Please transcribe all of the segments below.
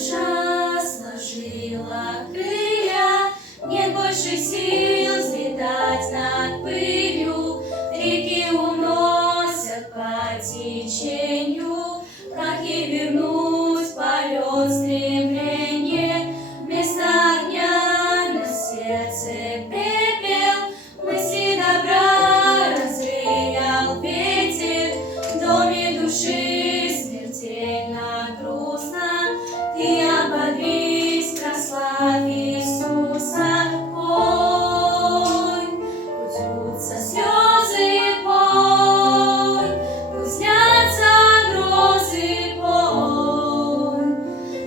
душа сложила крылья, нет больше сил взлетать над пылью. Реки уносят по течению, как ей вернуть полет стремление? Вместо огня на сердце пепел, мысли добра развеял ветер. В доме души смертельно грустно, ты ободрись, прославь Иисуса. Пой, пусть льются слезы, пой, пусть льются грозы, пой.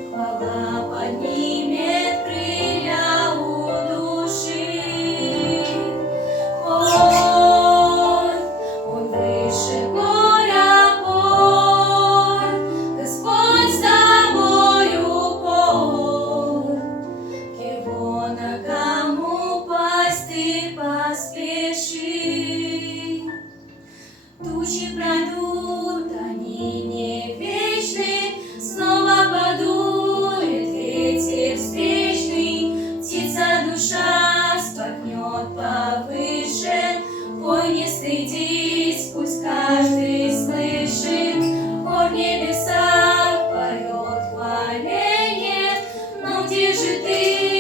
Хвала поднимет крылья у души. Пой, Он выше горя, пой, Господь с тобою, пой. К Его ногам упасть ты поспеши. Тучи пройдут, они не вечны, снова подует ветер встречный, птица душа вспорхнет повыше. Пой, не стыдись, пусть каждый слышит, Хор в небесах поет хваление. Но где же ты?